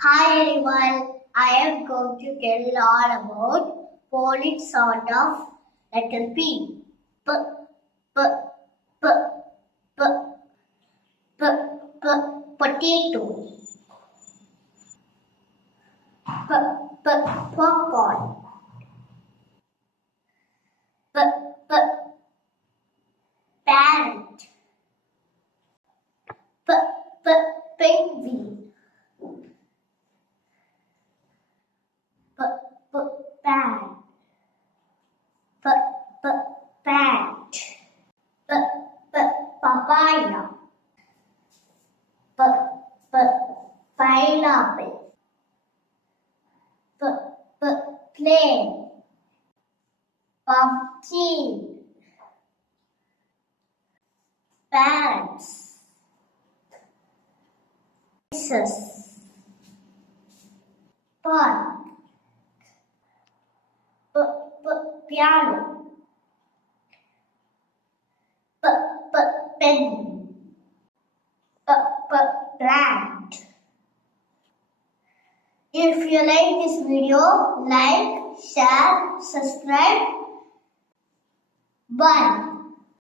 Hi everyone, I am going to tell all about phonics sort of letter P. P, p, p, p, p, p, potato. P, p, popcorn. P, p, parrot. P, p, penguin. P, p, pan. P, p, pat. P, p, papaya. P, p, pineapple. P, p, plane. Pumpkin. Parrots. Horses. Pond. Piano. Pen. Plant. If you like this video, like, share, subscribe. Bye.